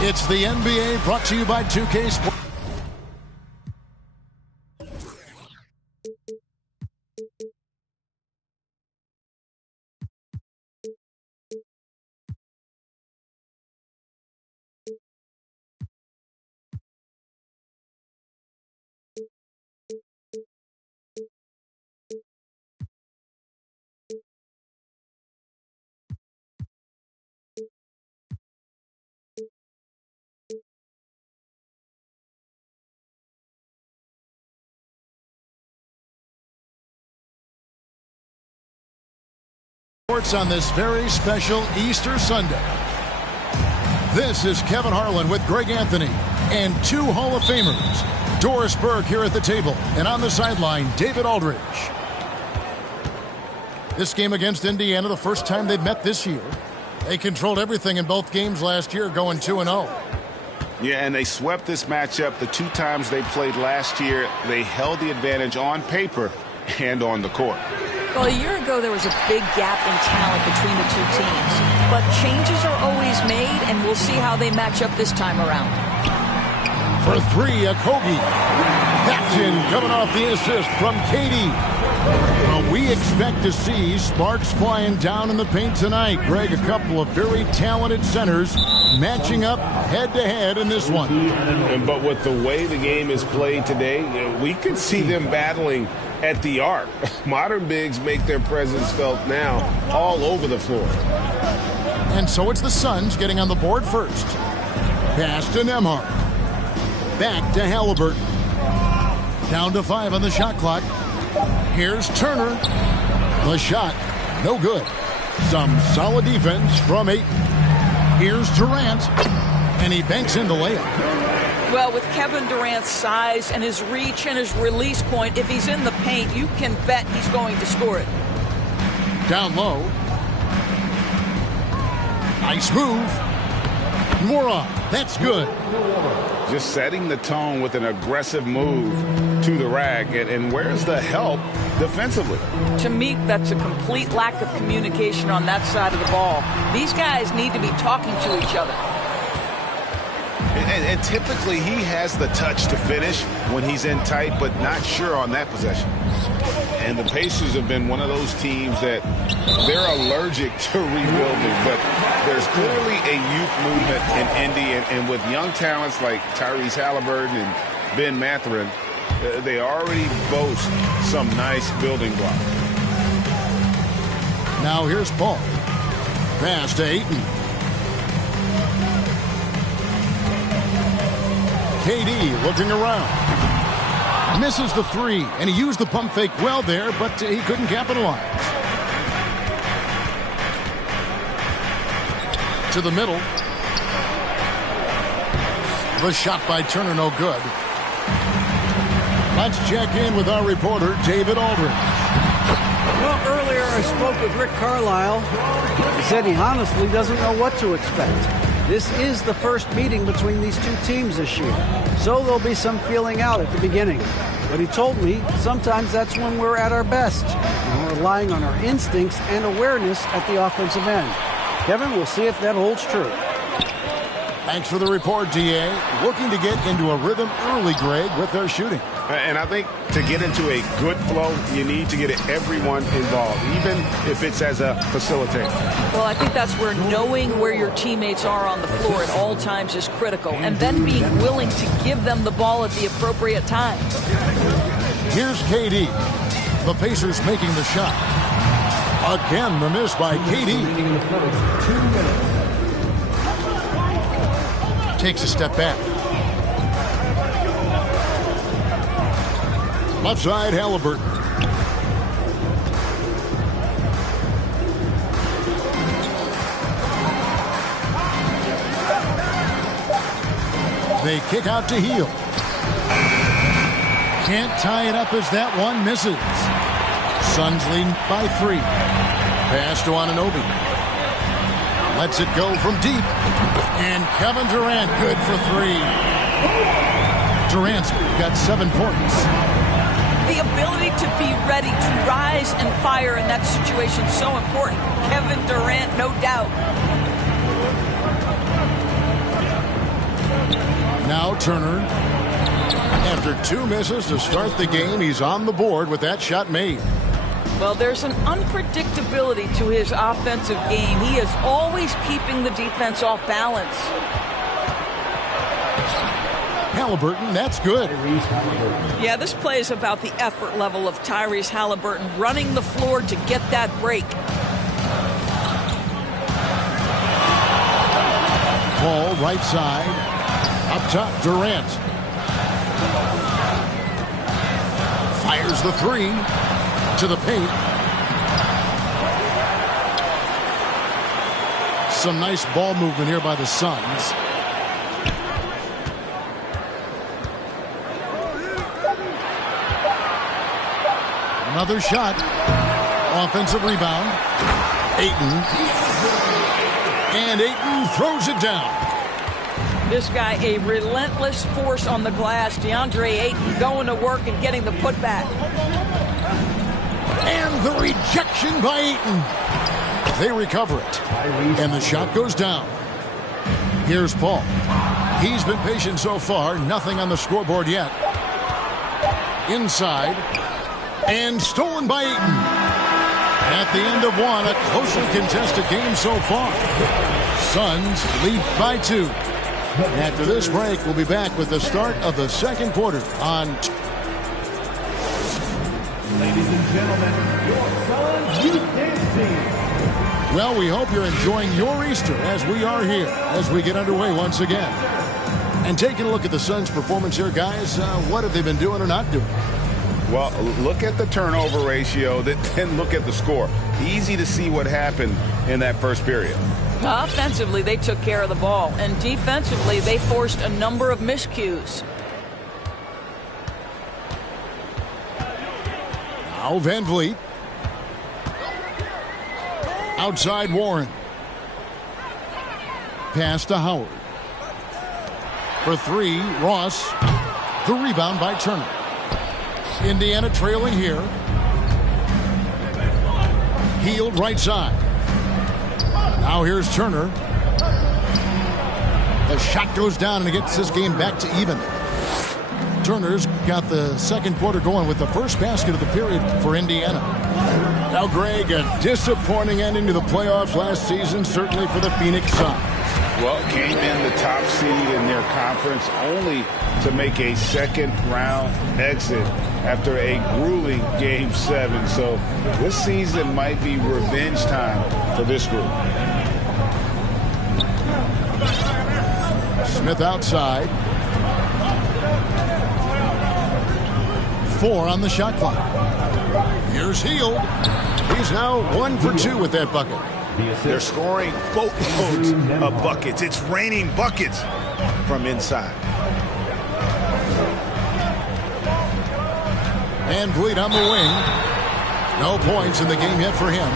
It's the NBA, brought to you by 2K Sports. On this very special Easter Sunday. This is Kevin Harlan with Greg Anthony and two Hall of Famers. Doris Burke here at the table, and on the sideline, David Aldridge. This game against Indiana, the first time they've met this year. They controlled everything in both games last year, going 2-0. Yeah, and they swept this matchup the two times they played last year. They held the advantage on paper and on the court. Well, a year ago, there was a big gap in talent between the two teams. But changes are always made, and we'll see how they match up this time around. For three, Okogie. That's in, coming off the assist from KD. Well, we expect to see sparks flying down in the paint tonight. Greg, a couple of very talented centers matching up head-to-head in this one. But with the way the game is played today, we could see them battling at the arc. Modern bigs make their presence felt now all over the floor. And so it's the Suns getting on the board first. Pass to Nembhard. Back to Halliburton. Down to 5 on the shot clock. Here's Turner. The shot, no good. Some solid defense from Ayton. Here's Durant. And he banks in the layup. Well, with Kevin Durant's size and his reach and his release point, if he's in the paint, you can bet he's going to score it. Down low. Nice move. Moron. That's good. Just setting the tone with an aggressive move to the rack. And where's the help defensively? To me, that's a complete lack of communication on that side of the ball. These guys need to be talking to each other. And typically he has the touch to finish when he's in tight, but not sure on that possession. And the Pacers have been one of those teams that they're allergic to rebuilding, but there's clearly a youth movement in Indy, and with young talents like Tyrese Halliburton and Ben Mathurin, they already boast some nice building blocks. Now here's Paul. Pass to Ayton. KD looking around. Misses the three, and he used the pump fake well there, but he couldn't capitalize. To the middle. The shot by Turner, no good. Let's check in with our reporter, David Aldridge. Well, earlier I spoke with Rick Carlisle. He said he honestly doesn't know what to expect. This is the first meeting between these two teams this year, so there'll be some feeling out at the beginning. But he told me sometimes that's when we're at our best, and we're relying on our instincts and awareness at the offensive end. Kevin, we'll see if that holds true. Thanks for the report, D.A. Looking to get into a rhythm early, Greg, with their shooting. And I think to get into a good flow, you need to get everyone involved, even if it's as a facilitator. Well, I think that's where knowing where your teammates are on the floor at all times is critical, and then being willing to give them the ball at the appropriate time. Here's KD. The Pacers making the shot. Again, the miss by KD. Takes a step back. Left side, Halliburton. They kick out to Heel. Can't tie it up as that one misses. Suns lead by 3. Pass to Anunoby. Lets it go from deep. And Kevin Durant good for 3. Durant's got 7 points. The ability to be ready to rise and fire in that situation is so important. Kevin Durant, no doubt. Now Turner. After 2 misses to start the game, he's on the board with that shot made. Well, there's an unpredictability to his offensive game. He is always keeping the defense off balance. Halliburton, that's good. Yeah, this play is about the effort level of Tyrese Halliburton running the floor to get that break. Ball right side. Up top, Durant. Fires the 3 to the paint. Some nice ball movement here by the Suns. Another shot. Offensive rebound. Ayton. And Ayton throws it down. This guy, a relentless force on the glass. DeAndre Ayton going to work and getting the putback. And the rejection by Ayton. They recover it. And the shot goes down. Here's Paul. He's been patient so far. Nothing on the scoreboard yet. Inside. And stolen by Ayton. At the end of 1, a closely contested game so far. Suns lead by 2. After this break, we'll be back with the start of the second quarter on... Ladies and gentlemen, your Suns Youth Dance Team. Well, we hope you're enjoying your Easter as we are here, as we get underway once again. And taking a look at the Suns' performance here, guys, what have they been doing or not doing? Well, look at the turnover ratio, then look at the score. Easy to see what happened in that first period. Offensively, they took care of the ball. And defensively, they forced a number of miscues. Now Van Vliet. Outside Warren. Pass to Howard. For 3, Ross. The rebound by Turner. Indiana trailing here. Healed right side. Now here's Turner. The shot goes down and it gets this game back to even. Turner's got the second quarter going with the first basket of the period for Indiana. Now, Greg, a disappointing ending to the playoffs last season, certainly for the Phoenix Suns. Well, came in the top seed in their conference only to make a second-round exit after a grueling Game 7. So this season might be revenge time for this group. Smith outside. 4 on the shot clock. Here's Hield. He's now 1 for 2 with that bucket. They're scoring boatloads of buckets. It's raining buckets from inside. Van Vliet on the wing. No points in the game yet for him.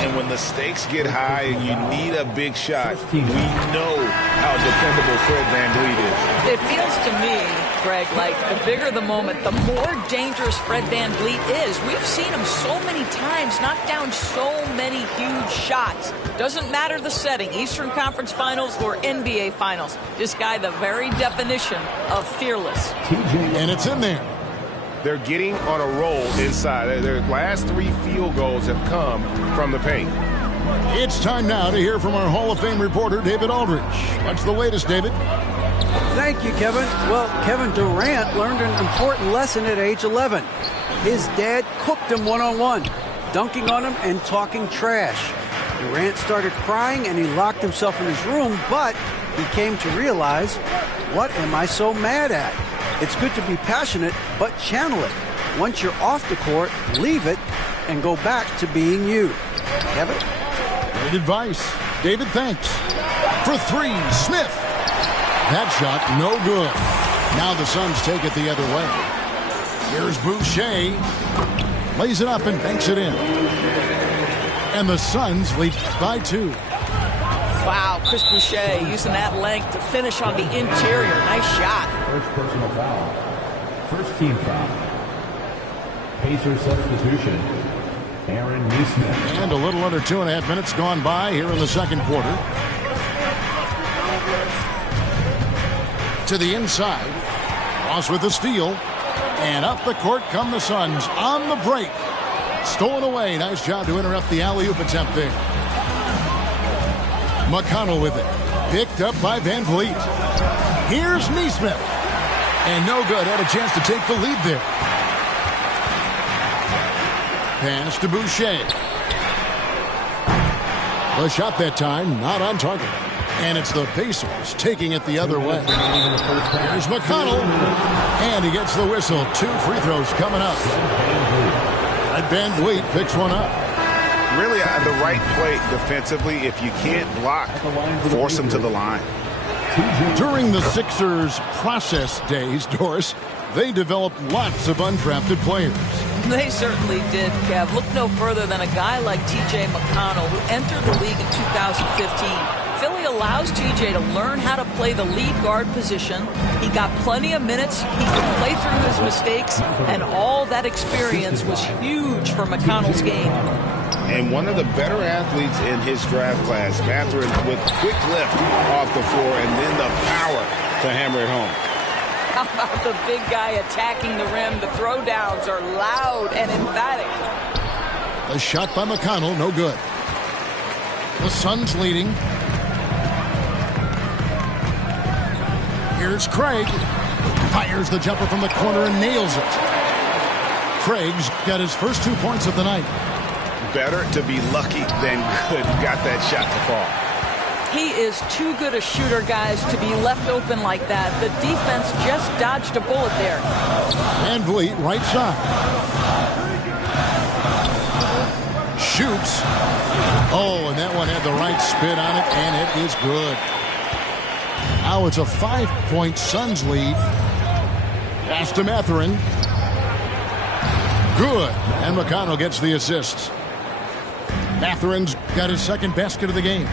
And when the stakes get high and you need a big shot, we know how dependable Fred Van Vliet is. It feels to me, Greg, like the bigger the moment, the more dangerous Fred Van Vliet is. We've seen him so many times knock down so many huge shots. Doesn't matter the setting, Eastern Conference Finals or NBA Finals. This guy, the very definition of fearless. And it's in there. They're getting on a roll inside. Their last 3 field goals have come from the paint. It's time now to hear from our Hall of Fame reporter, David Aldridge. What's the latest, David? Thank you, Kevin. Well, Kevin Durant learned an important lesson at age 11. His dad cooked him one-on-one, dunking on him and talking trash. Durant started crying and he locked himself in his room, but he came to realize, what am I so mad at? It's good to be passionate, but channel it. Once you're off the court, leave it and go back to being you. Kevin? Great advice. David, thanks. For three, Smith. That shot, no good. Now the Suns take it the other way. Here's Boucher. Lays it up and banks it in. And the Suns lead by 2. Wow, Chris Boucher using that length to finish on the interior. Nice shot. First personal foul. First team foul. Pacers substitution. Aaron Neesmith. And a little under 2.5 minutes gone by here in the second quarter. To the inside. Ross with the steal. And up the court come the Suns on the break. Stolen away. Nice job to interrupt the alley-oop attempt there. McConnell with it. Picked up by Van Vliet. Here's Neesmith. And no good. Had a chance to take the lead there. Pass to Boucher. The shot that time not on target. And it's the Pacers taking it the other way. Here's McConnell. And he gets the whistle. 2 free throws coming up. Van Vliet picks one up. Really the right play defensively. If you can't block, force them to the line. During the Sixers' process days, Doris, they developed lots of undrafted players. They certainly did, Kev. Look no further than a guy like T.J. McConnell, who entered the league in 2015. Philly allows TJ to learn how to play the lead guard position. He got plenty of minutes. He could play through his mistakes, and all that experience was huge for McConnell's game. And one of the better athletes in his draft class, Mathurin, with quick lift off the floor and then the power to hammer it home. How about the big guy attacking the rim? The throwdowns are loud and emphatic. A shot by McConnell, no good. The Suns leading. Here's Craig. Fires the jumper from the corner and nails it. Craig's got his first 2 points of the night. Better to be lucky than good. Got that shot to fall. He is too good a shooter, guys, to be left open like that. The defense just dodged a bullet there. Van Vliet, right side. Shoots. Oh, and that one had the right spin on it, and it is good. Now it's a 5-point Suns lead. Pass to Mathurin. Good. And McConnell gets the assist. Mathurin's got his second basket of the game.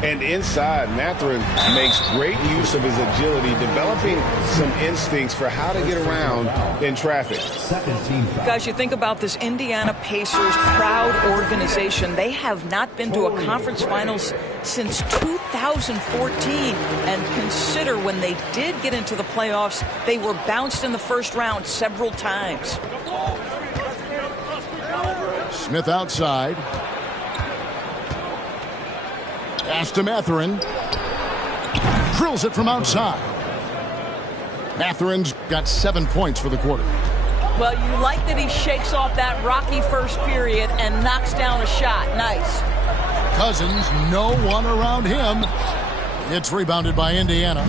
And inside, Mathurin makes great use of his agility, developing some instincts for how to get around in traffic. Guys, you think about this Indiana Pacers proud organization. They have not been to a conference finals since 2014. And consider when they did get into the playoffs, they were bounced in the first round several times. Smith outside. Pass to Mathurin. Drills it from outside. Mathurin's got 7 points for the quarter. Well, you like that he shakes off that rocky first period and knocks down a shot. Nice. Cousins, no one around him. It's rebounded by Indiana.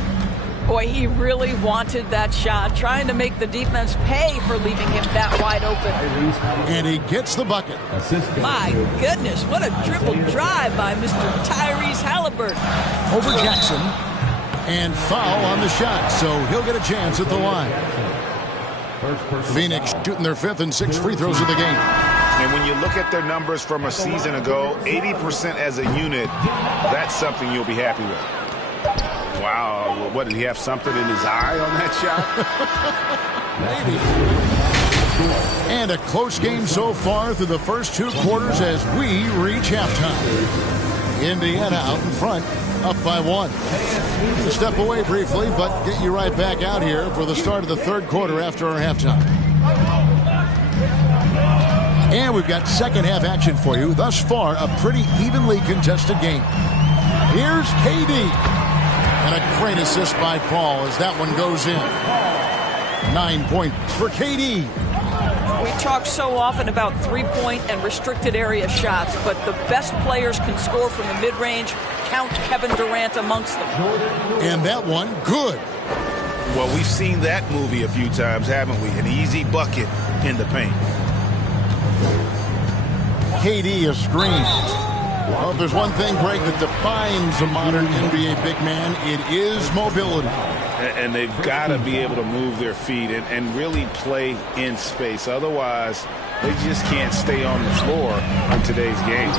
Boy, he really wanted that shot, trying to make the defense pay for leaving him that wide open. And he gets the bucket. My goodness, what a triple drive by Mr. Tyrese Halliburton. Over Jackson. And foul on the shot, so he'll get a chance at the line. Phoenix shooting their 5th and 6th free throws of the game. And when you look at their numbers from a season ago, 80% as a unit, that's something you'll be happy with. Wow, what, did he have something in his eye on that shot? Maybe. And a close game so far through the first 2 quarters as we reach halftime. Indiana out in front, up by 1. We'll step away briefly, but get you right back out here for the start of the 3rd quarter after our halftime. And we've got second half action for you. Thus far, a pretty evenly contested game. Here's KD. And a great assist by Paul as that one goes in. 9 points for KD. We talk so often about three-point and restricted area shots, but the best players can score from the mid-range. Count Kevin Durant amongst them. And that one, good. Well, we've seen that movie a few times, haven't we? An easy bucket in the paint. KD a screen. Well, if there's one thing, Greg, that defines a modern NBA big man, it is mobility. And they've got to be able to move their feet and really play in space. Otherwise, they just can't stay on the floor in today's game.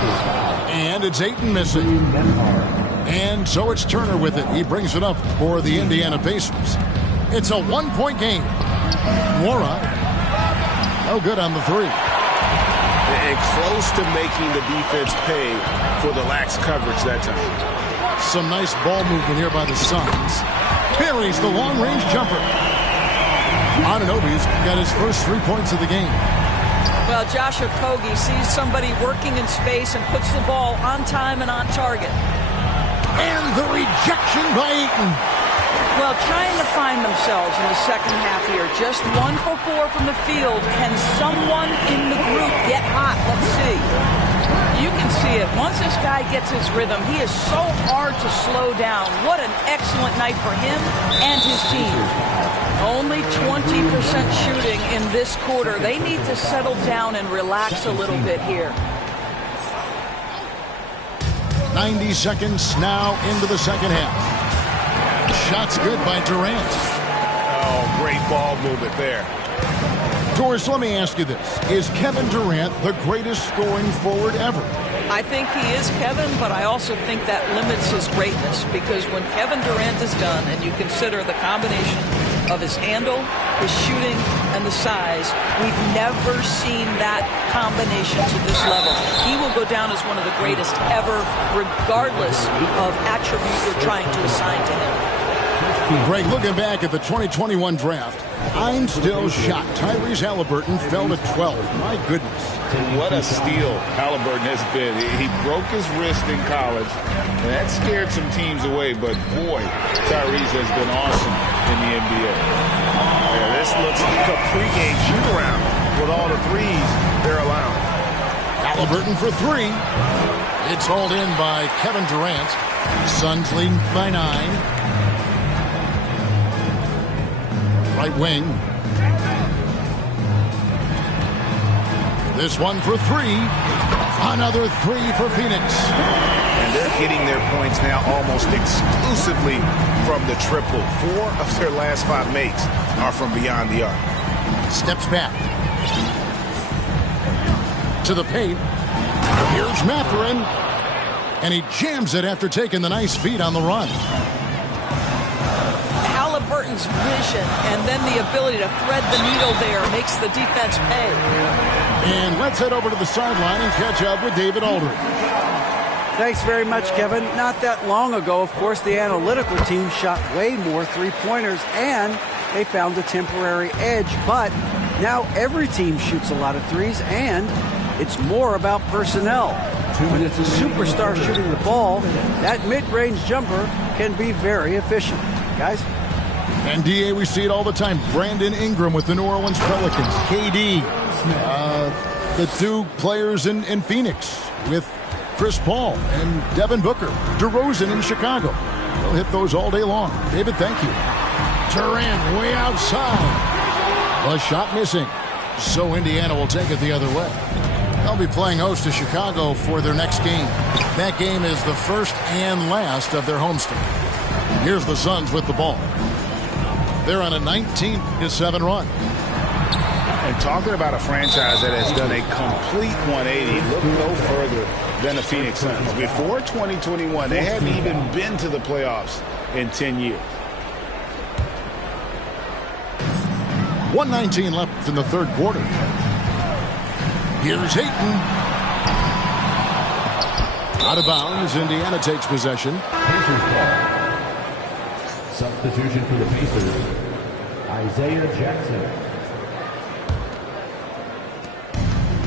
And it's Ayton missing. And so it's Turner with it. He brings it up for the Indiana Pacers. It's a one-point game. Mora, no good on the three. And close to making the defense pay for the lax coverage that time. Some nice ball movement here by the Suns. Parries the long-range jumper. Anunoby's got his first 3 points of the game. Well, Josh Okogie sees somebody working in space and puts the ball on time and on target. And the rejection by Ayton. Well, trying to find themselves in the second half here. Just 1 for 4 from the field. Can someone in the group get hot? Let's see. You can see it. Once this guy gets his rhythm, he is so hard to slow down. What an excellent night for him and his team. Only 20% shooting in this quarter. They need to settle down and relax a little bit here. 90 seconds now into the second half. Shot's good by Durant. Oh, great ball movement there. Doris, let me ask you this. Is Kevin Durant the greatest scoring forward ever? I think he is, Kevin, but I also think that limits his greatness, because when Kevin Durant is done and you consider the combination of his handle, his shooting, and the size, we've never seen that combination to this level. He will go down as one of the greatest ever, regardless of attribute you're trying to assign to him. Greg, looking back at the 2021 draft, I'm still shocked. Tyrese Halliburton fell to 12. My goodness. What a steal Halliburton has been. He broke his wrist in college, and that scared some teams away, but boy, Tyrese has been awesome in the NBA. Yeah, this looks like a pregame shoot-around with all the threes they're allowing. Halliburton for three. It's hauled in by Kevin Durant. Suns lead by 9. Right wing. This one for three. Another three for Phoenix. And they're hitting their points now almost exclusively from the triple. 4 of their last 5 makes are from beyond the arc. Steps back. To the paint. Here's Mathurin. And he jams it after taking the nice feed on the run. Halliburton's vision and then the ability to thread the needle there makes the defense pay. And let's head over to the sideline and catch up with David Aldridge. Thanks very much, Kevin. Not that long ago, of course, the analytical team shot way more three-pointers, and they found a temporary edge. But now every team shoots a lot of threes, and it's more about personnel. When it's a superstar shooting the ball, that mid-range jumper can be very efficient. Guys? And DA, we see it all the time. Brandon Ingram with the New Orleans Pelicans. KD, the two players in Phoenix with Chris Paul and Devin Booker. DeRozan in Chicago. They'll hit those all day long. David, thank you. Durant way outside. A shot missing. So Indiana will take it the other way. They'll be playing host to Chicago for their next game. That game is the first and last of their homestand. Here's the Suns with the ball. They're on a 19-7 run. And talking about a franchise that has done a complete 180, look no further than the Phoenix Suns. Before 2021, they hadn't even been to the playoffs in 10 years. 1:19 left in the third quarter. Here's Ayton. Out of bounds. Indiana takes possession. Substitution for the Pacers, Isaiah Jackson.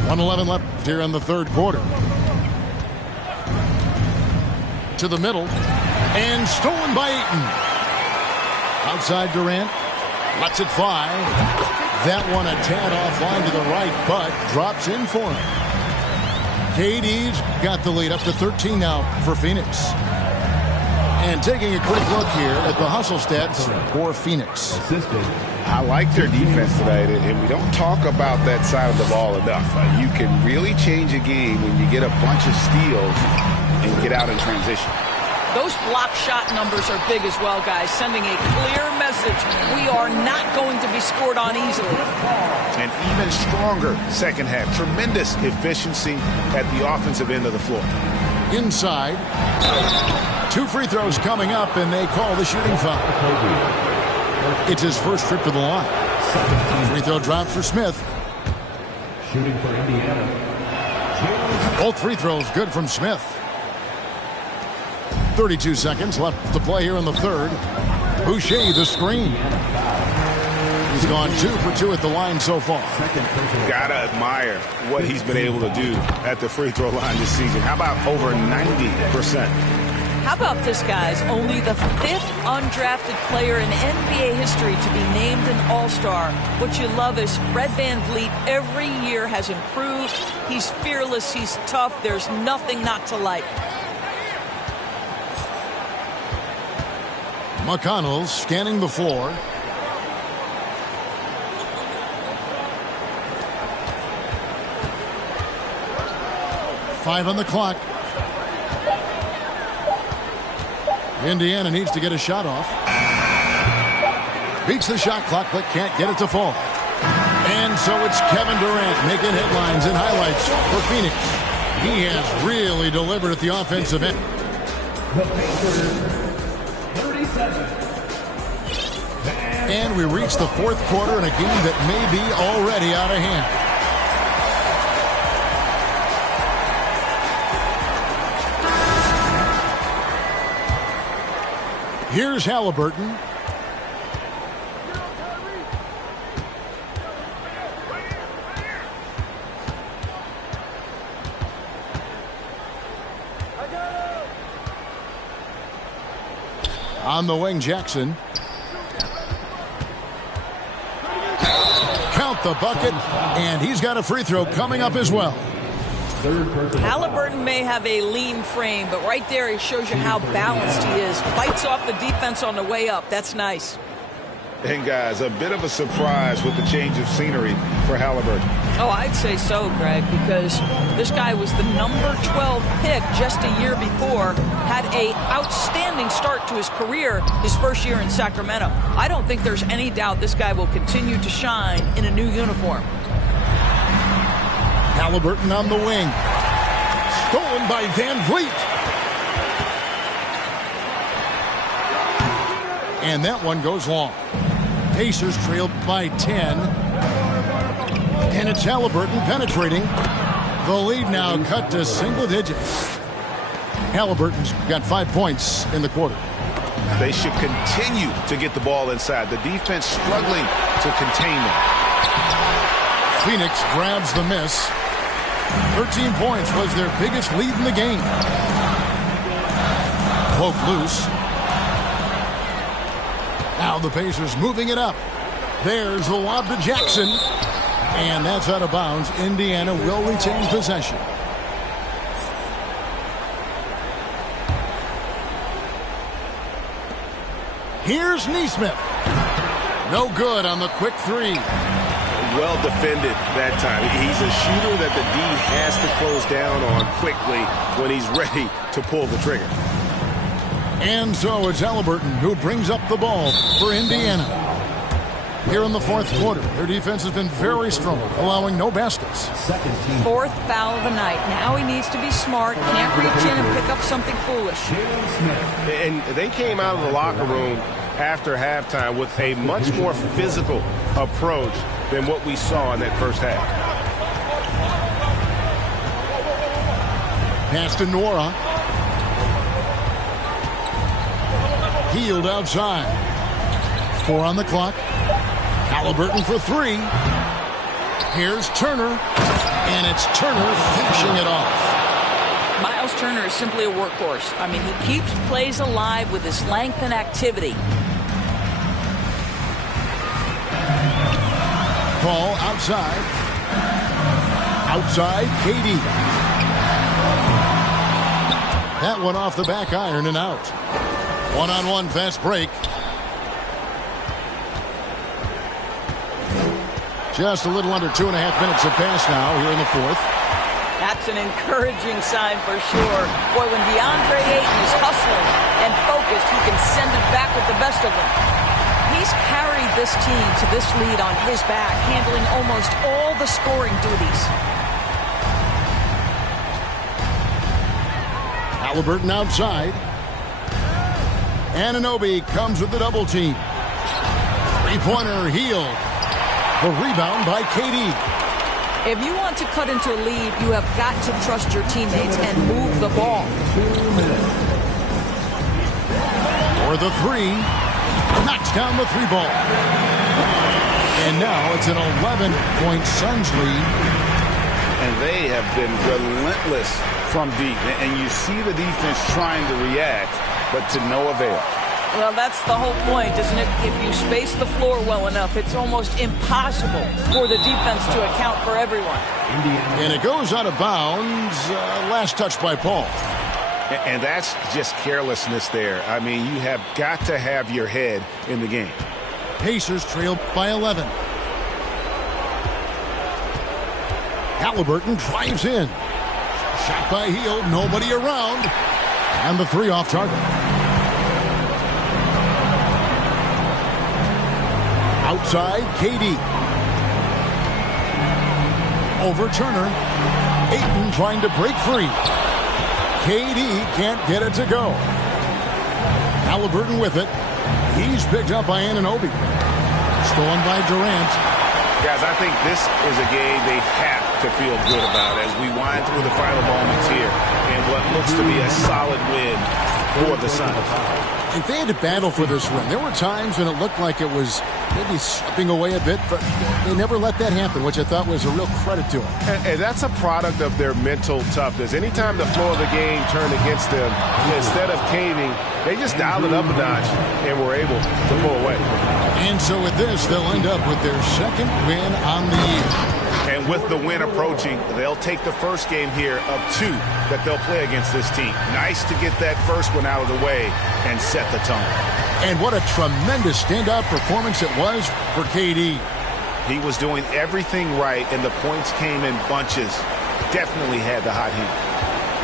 1:11 left here in the third quarter. To the middle. And stolen by Ayton. Outside Durant. Lets it fly. That one a tad offline to the right, but drops in for him. KD's got the lead up to 13 now for Phoenix. And taking a quick look here at the hustle stats for Phoenix. I like their defense tonight, and we don't talk about that side of the ball enough. You can really change a game when you get a bunch of steals and get out in transition. Those block shot numbers are big as well, guys, sending a clear message. We are not going to be scored on easily. And even stronger second half. Tremendous efficiency at the offensive end of the floor. Inside. 2 free throws coming up, and they call the shooting foul. It's his first trip to the line. Free throw drop for Smith. Shooting for Indiana. Both free throws good from Smith. 32 seconds left to play here in the third. Boucher the screen. He's gone 2 for 2 at the line so far. Gotta admire what he's been able to do at the free throw line this season. How about over 90%? How about this, guys? Only the 5th undrafted player in NBA history to be named an All-Star. What you love is Fred VanVleet every year has improved. He's fearless. He's tough. There's nothing not to like. McConnell scanning the floor. Five on the clock. Indiana needs to get a shot off. Beats the shot clock, but can't get it to fall. And so it's Kevin Durant making headlines and highlights for Phoenix. He has really delivered at the offensive end. The Pacers, 37. And we reach the fourth quarter in a game that may be already out of hand. Here's Halliburton. On the wing, Jackson. Count the bucket, and he's got a free throw coming up as well. Halliburton may have a lean frame, but right there he shows you how balanced he is. Fights off the defense on the way up. That's nice. And guys, a bit of a surprise with the change of scenery for Halliburton. Oh, I'd say so, Greg, because this guy was the number 12 pick just a year before, had a outstanding start to his career his first year in Sacramento. I don't think there's any doubt this guy will continue to shine in a new uniform. Halliburton on the wing. Stolen by VanVleet. And that one goes long. Pacers trailed by 10. And it's Halliburton penetrating. The lead now cut to single digits. Halliburton's got 5 points in the quarter. They should continue to get the ball inside. The defense struggling to contain them. Phoenix grabs the miss. 13 points was their biggest lead in the game. Poke loose. Now the Pacers moving it up. There's the lob to Jackson. And that's out of bounds. Indiana will retain possession. Here's Nesmith. No good on the quick three. Well defended that time. He's a shooter that the D has to close down on quickly when he's ready to pull the trigger. And so it's Halliburton who brings up the ball for Indiana. Here in the fourth quarter, their defense has been very strong, allowing no baskets. 4th foul of the night. Now he needs to be smart, can't reach in and pick up something foolish. And they came out of the locker room after halftime with a much more physical approach than what we saw in that first half. Pass to Nora. Healed outside. 4 on the clock. Halliburton for 3. Here's Turner. And it's Turner finishing it off. Miles Turner is simply a workhorse. I mean, he keeps plays alive with his length and activity. Ball outside. Outside, KD. That one off the back iron and out. One-on-one fast break. Just a little under 2.5 minutes have passed now here in the fourth. That's an encouraging sign for sure. Boy, when DeAndre Ayton is hustling and focused, he can send it back with the best of them. He's carried this team to this lead on his back, handling almost all the scoring duties. Halliburton outside. Anunoby comes with the double team. Three-pointer Hield. The rebound by KD. If you want to cut into a lead, you have got to trust your teammates and move the ball. For the three. Knocks down the three ball. And now it's an 11-point Suns lead. And they have been relentless from deep. And you see the defense trying to react, but to no avail. Well, that's the whole point, isn't it? If you space the floor well enough, it's almost impossible for the defense to account for everyone. And it goes out of bounds. Last touch by Paul. And that's just carelessness there. I mean, you have got to have your head in the game. Pacers trail by 11. Halliburton drives in. Shot by Hield. Nobody around. And the three off target. Outside, KD. Over Turner. Ayton trying to break free. KD can't get it to go. Halliburton with it. He's picked up by Anunoby. Stolen by Durant. Guys, I think this is a game they have to feel good about as we wind through the final moments here in what looks to be a solid win for the Suns. If they had to battle for this win, there were times when it looked like it was maybe slipping away a bit, but they never let that happen, which I thought was a real credit to them. And that's a product of their mental toughness. Anytime the flow of the game turned against them, instead of caving, they just dialed it up a notch and were able to pull away. And so with this, they'll end up with their second win on the year. And with the win approaching, they'll take the first game here of two that they'll play against this team. Nice to get that first one out of the way and set the tone. And what a tremendous standout performance it was for KD. He was doing everything right, and the points came in bunches. Definitely had the hot hand.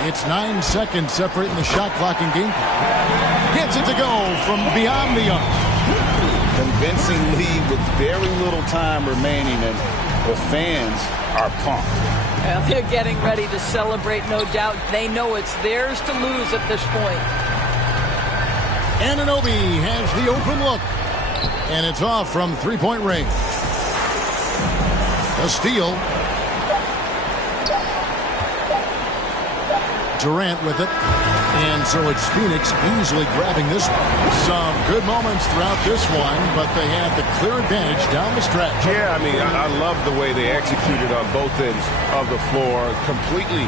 It's 9 seconds separating the shot clock and game clock. Gets it to go from beyond the arc. Convincing lead with very little time remaining, and the fans are pumped. Well, they're getting ready to celebrate, no doubt. They know it's theirs to lose at this point. Anunoby has the open look. And it's off from three-point range. A steal. Durant with it. And so it's Phoenix easily grabbing this one. Some good moments throughout this one, but they had the clear advantage down the stretch. Yeah, I mean, I love the way they executed on both ends of the floor. Completely